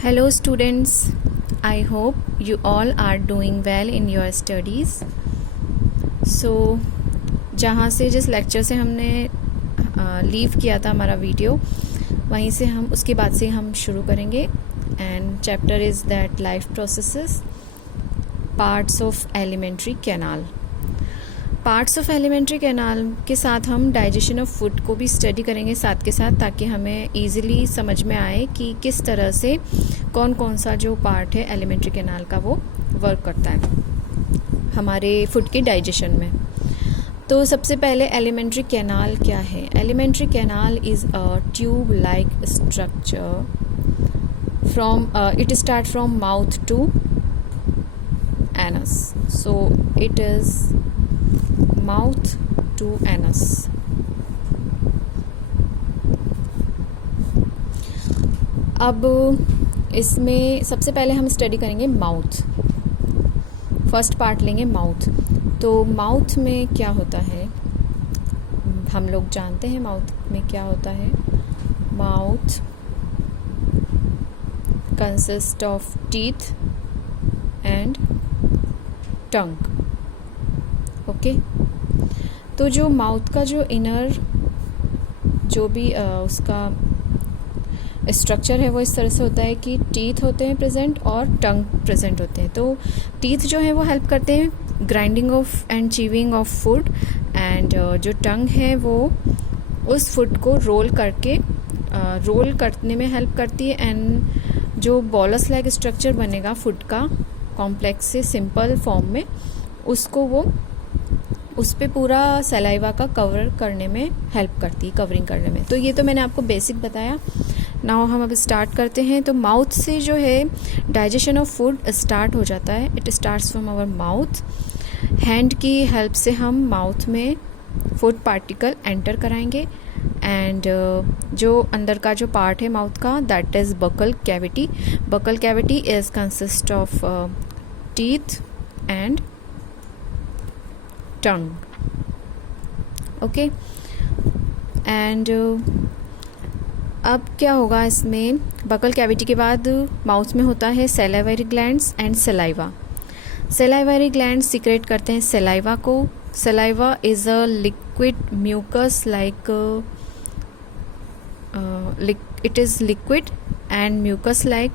Hello students, I hope you all are doing well in your studies. So जहाँ से जिस lecture से हमने लीव किया था हमारा वीडियो, वहीं से हम उसके बाद से हम शुरू करेंगे. And chapter is that life processes, parts of alimentary canal. Parts of alimentary canal के साथ हम डाइजेशन ऑफ फूड को भी स्टडी करेंगे साथ के साथ, ताकि हमें ईज़िली समझ में आए कि किस तरह से कौन कौन सा जो पार्ट है एलिमेंट्री कैनाल का वो वर्क करता है हमारे फूड के डाइजेशन में. तो सबसे पहले एलिमेंट्री कैनाल क्या है. Alimentary canal is a tube like structure from it start from mouth to anus. So it is mouth to anus. अब इसमें सबसे पहले हम स्टडी करेंगे माउथ. फर्स्ट पार्ट लेंगे माउथ. तो माउथ में क्या होता है, हम लोग जानते हैं माउथ में क्या होता है. Mouth consist of teeth and tongue. Okay. तो जो माउथ का जो इनर जो भी उसका स्ट्रक्चर है वो इस तरह से होता है कि टीथ होते हैं प्रेजेंट और टंग प्रेजेंट होते हैं. तो टीथ जो है वो हेल्प करते हैं grinding of and chewing of food, and जो टंग है वो उस फूड को रोल करने में हेल्प करती है. एंड जो बॉलस लाइक स्ट्रक्चर बनेगा फूड का कॉम्प्लेक्स से सिंपल फॉर्म में, उसको वो उस पे पूरा सलाइवा का कवर करने में हेल्प करती है, कवरिंग करने में. तो ये तो मैंने आपको बेसिक बताया. नाउ हम अब स्टार्ट करते हैं. तो माउथ से जो है डाइजेशन ऑफ फूड स्टार्ट हो जाता है. It starts from our mouth. Hand की हेल्प से हम माउथ में फूड पार्टिकल एंटर कराएंगे. एंड जो अंदर का जो पार्ट है माउथ का, that is buccal cavity. Buccal cavity is consist of teeth and tongue. Okay. And अब क्या होगा इसमें, बकल कैविटी के बाद माउथ में होता है salivary glands and saliva. Salivary glands secrete करते हैं सलाइवा को. Saliva is a liquid mucus like, it is liquid and mucus like.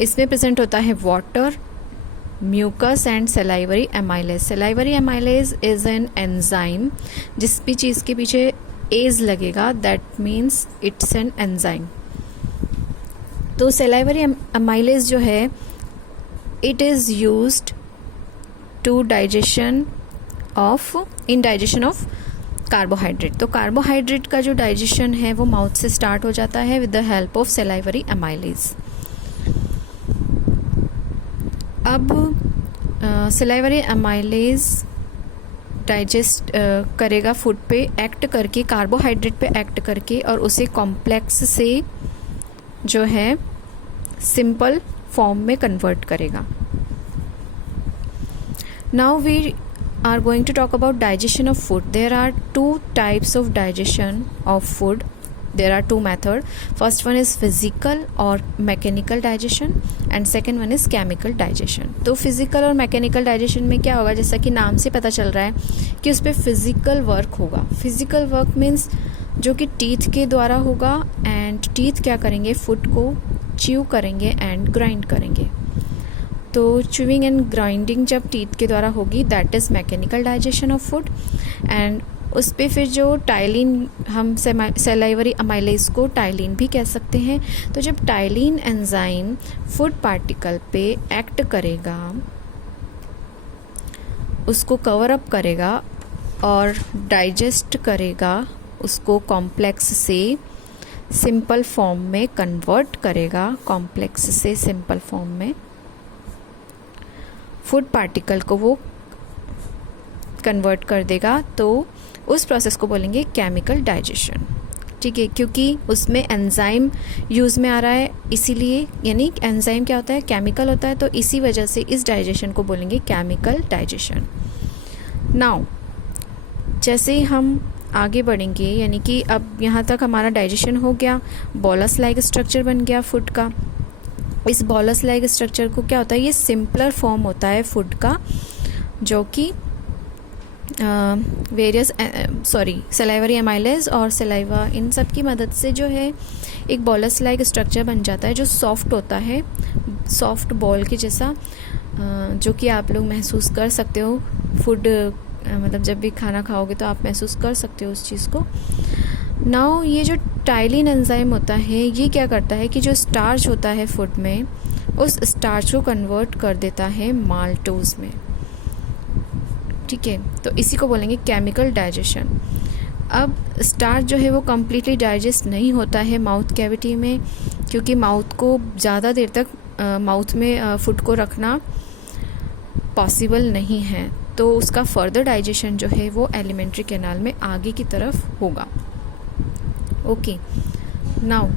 इसमें प्रेजेंट होता है water, mucus and salivary amylase. Salivary amylase is an enzyme. जिस भी चीज़ के पीछे एज लगेगा that means it's an enzyme. तो सलाइवरी एमाइलेज जो है it is used to digestion of carbohydrate. तो कार्बोहाइड्रेट का जो डाइजेशन है वो माउथ से स्टार्ट हो जाता है with the help of salivary amylase. अब सलाइवरी एमाइलेज डाइजेस्ट करेगा फूड पे एक्ट करके, कार्बोहाइड्रेट पे एक्ट करके, और उसे कॉम्प्लेक्स से जो है सिंपल फॉर्म में कन्वर्ट करेगा. Now we are going to talk about digestion of food. There are two types of digestion of food. There are two methods. First one is physical or mechanical digestion and second one is chemical digestion. तो physical और mechanical digestion में क्या होगा, जैसा कि नाम से पता चल रहा है कि उस पर physical work होगा. Physical work means जो कि teeth के द्वारा होगा, and teeth क्या करेंगे, food को chew करेंगे and grind करेंगे. तो च्यूइंग एंड ग्राइंडिंग जब टीथ के द्वारा होगी that is mechanical digestion of food. And उस पर फिर जो टाइलिन, हम सलाइवरी अमाइलेज को टाइलिन भी कह सकते हैं. तो जब टाइलिन एंजाइम फूड पार्टिकल पे एक्ट करेगा, उसको कवर अप करेगा और डाइजेस्ट करेगा, उसको कॉम्प्लेक्स से सिंपल फॉर्म में कन्वर्ट करेगा, कॉम्प्लेक्स से सिंपल फॉर्म में फूड पार्टिकल को वो कन्वर्ट कर देगा. तो उस प्रोसेस को बोलेंगे केमिकल डाइजेशन. ठीक है, क्योंकि उसमें एंजाइम यूज़ में आ रहा है, इसीलिए, यानी एंजाइम क्या होता है, केमिकल होता है, तो इसी वजह से इस डाइजेशन को बोलेंगे केमिकल डाइजेशन. नाउ जैसे ही हम आगे बढ़ेंगे, यानी कि अब यहाँ तक हमारा डाइजेशन हो गया, बॉलस लाइक स्ट्रक्चर बन गया फूड का. इस बॉलस लाइक स्ट्रक्चर को क्या होता है, ये सिंपलर फॉर्म होता है फूड का, जो कि वेरियस सलाइवरी एमाइलेज और सलाइवा, इन सब की मदद से जो है एक बॉलस लाइक स्ट्रक्चर बन जाता है, जो सॉफ्ट होता है, सॉफ्ट बॉल के जैसा, जो कि आप लोग महसूस कर सकते हो फूड, मतलब जब भी खाना खाओगे तो आप महसूस कर सकते हो उस चीज़ को। नाउ ये जो टाइलिन एंजाइम होता है, ये क्या करता है कि जो स्टार्च होता है फूड में, उस स्टार्च को कन्वर्ट कर देता है माल्टोज में। ठीक है, तो इसी को बोलेंगे केमिकल डाइजेशन। अब स्टार्च जो है वो कम्प्लीटली डाइजेस्ट नहीं होता है माउथ कैविटी में, क्योंकि माउथ को ज़्यादा देर तक माउथ में फूड को रखना पॉसिबल नहीं है, तो उसका फर्दर डाइजेशन जो है वो एलिमेंट्री कैनाल में आगे की तरफ होगा। ओके, नाउ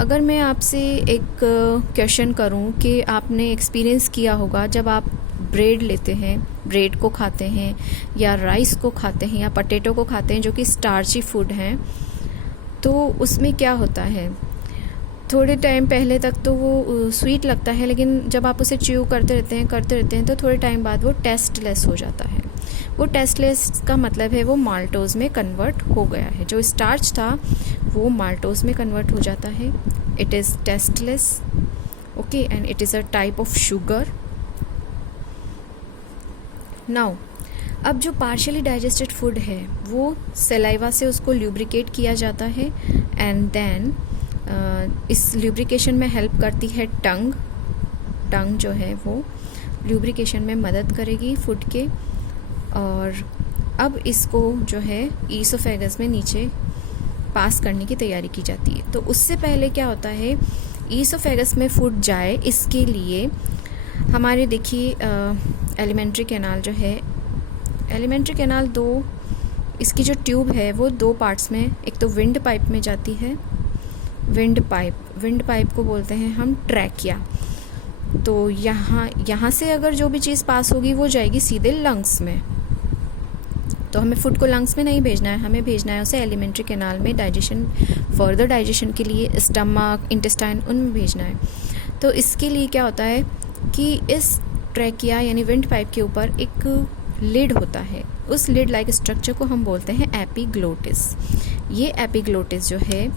अगर मैं आपसे एक क्वेश्चन करूं कि आपने एक्सपीरियंस किया होगा जब आप ब्रेड लेते हैं, ब्रेड को खाते हैं या राइस को खाते हैं या पटेटो को खाते हैं, जो कि स्टार्ची फूड हैं, तो उसमें क्या होता है, थोड़े टाइम पहले तक तो वो स्वीट लगता है, लेकिन जब आप उसे च्यू करते रहते हैं तो थोड़े टाइम बाद वो टेस्टलेस हो जाता है। वो टेस्टलेस का मतलब है वो माल्टोज में कन्वर्ट हो गया है, जो स्टार्च था वो माल्टोज में कन्वर्ट हो जाता है। It is tasteless, okay, and it is a type of sugar. Now अब जो पार्शियली डाइजेस्टेड फूड है वो सलाइवा से उसको ल्यूब्रिकेट किया जाता है, एंड देन इस ल्यूब्रिकेशन में हेल्प करती है टंग जो है वो ल्यूब्रिकेशन में मदद करेगी फूड के, और अब इसको जो है ईसोफेगस में नीचे पास करने की तैयारी की जाती है। तो उससे पहले क्या होता है, ईसोफेगस में फूड जाए इसके लिए हमारे देखिए एलिमेंट्री कैनाल जो है, एलिमेंट्री कैनाल दो, इसकी जो ट्यूब है वो दो पार्ट्स में, एक तो विंड पाइप में जाती है, विंड पाइप को बोलते हैं हम ट्रैकिया। तो यहाँ से अगर जो भी चीज़ पास होगी वो जाएगी सीधे लंग्स में। तो हमें फूड को लंग्स में नहीं भेजना है, हमें भेजना है उसे एलिमेंट्री कैनाल में डाइजेशन, फर्दर डाइजेशन के लिए स्टमक, इंटेस्टाइन, उनमें भेजना है। तो इसके लिए क्या होता है कि इस ट्रैकिया यानी विंड पाइप के ऊपर एक लिड होता है, उस लिड लाइक स्ट्रक्चर को हम बोलते हैं एपिग्लोटिस। ये एपिग्लोटिस जो है,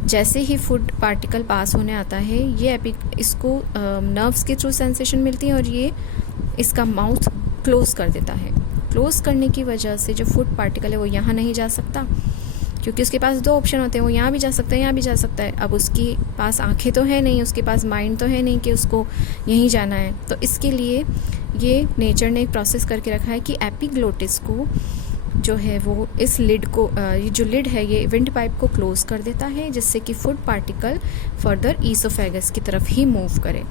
जैसे ही फूड पार्टिकल पास होने आता है, ये इसको नर्व्स के थ्रू सेंसेशन मिलती है और ये इसका माउथ क्लोज कर देता है। क्लोज करने की वजह से जो फूड पार्टिकल है वो यहाँ नहीं जा सकता, क्योंकि उसके पास दो ऑप्शन होते हैं, वो यहाँ भी जा सकता है, यहाँ भी जा सकता है। अब उसके पास आंखें तो है नहीं, उसके पास माइंड तो है नहीं कि उसको यहीं जाना है। तो इसके लिए ये नेचर ने एक प्रोसेस करके रखा है कि एपिग्लोटिस को जो है वो इस लिड को, ये जो लिड है ये विंड पाइप को क्लोज कर देता है, जिससे कि फूड पार्टिकल फर्दर ईसोफेगस की तरफ ही मूव करे।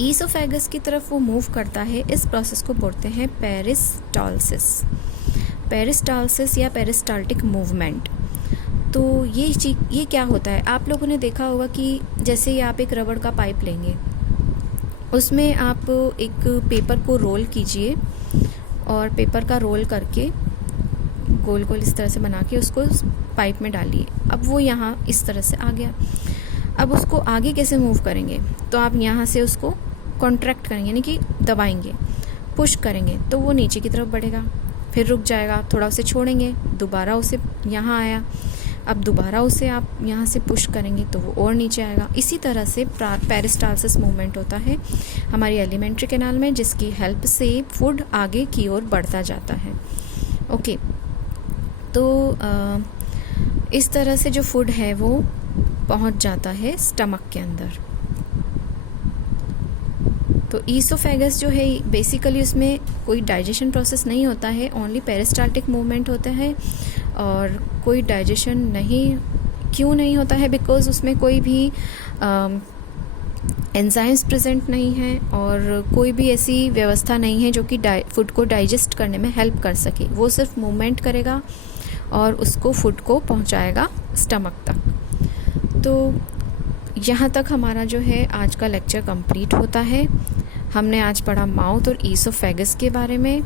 ईसोफेगस की तरफ वो मूव करता है, इस प्रोसेस को बोलते हैं पेरिस्टालसिस या पेरिस्टाल्टिक मूवमेंट। तो ये क्या होता है, आप लोगों ने देखा होगा कि जैसे ही आप एक रबड़ का पाइप लेंगे, उसमें आप एक पेपर को रोल कीजिए और पेपर का रोल करके गोल गोल इस तरह से बना के उसको पाइप में डालिए। अब वो यहाँ इस तरह से आ गया। अब उसको आगे कैसे मूव करेंगे, तो आप यहाँ से उसको कॉन्ट्रैक्ट करेंगे, यानी कि दबाएंगे, पुश करेंगे, तो वो नीचे की तरफ बढ़ेगा, फिर रुक जाएगा, थोड़ा उसे छोड़ेंगे, दोबारा उसे यहाँ आया, अब दोबारा उसे आप यहाँ से पुश करेंगे तो वो और नीचे आएगा। इसी तरह से पेरिस्टालसिस मूवमेंट होता है हमारी एलिमेंट्री कैनाल में, जिसकी हेल्प से फूड आगे की ओर बढ़ता जाता है। ओके, तो इस तरह से जो फूड है वो पहुँच जाता है स्टमक के अंदर। तो ईसोफेगस जो है बेसिकली उसमें कोई डाइजेशन प्रोसेस नहीं होता है, ओनली पेरिस्टाल्टिक मूवमेंट होता है। और कोई डाइजेशन क्यों नहीं होता है, बिकॉज उसमें कोई भी एंजाइम्स प्रेजेंट नहीं है और कोई भी ऐसी व्यवस्था नहीं है जो कि फूड को डाइजेस्ट करने में हेल्प कर सके। वो सिर्फ मूवमेंट करेगा और उसको फूड को पहुंचाएगा स्टमक तक। तो यहाँ तक हमारा जो है आज का लेक्चर कंप्लीट होता है। हमने आज पढ़ा माउथ और ईसोफेगस के बारे में।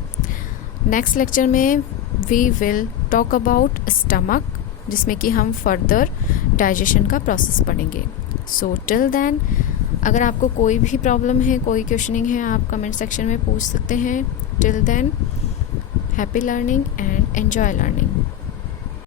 नेक्स्ट लेक्चर में we will talk about stomach, जिसमें कि हम फर्दर डाइजेशन का प्रोसेस पढ़ेंगे। सो टिल देन, अगर आपको कोई भी प्रॉब्लम है, कोई क्वेश्चनिंग है, आप कमेंट सेक्शन में पूछ सकते हैं. Till then, happy learning and enjoy learning.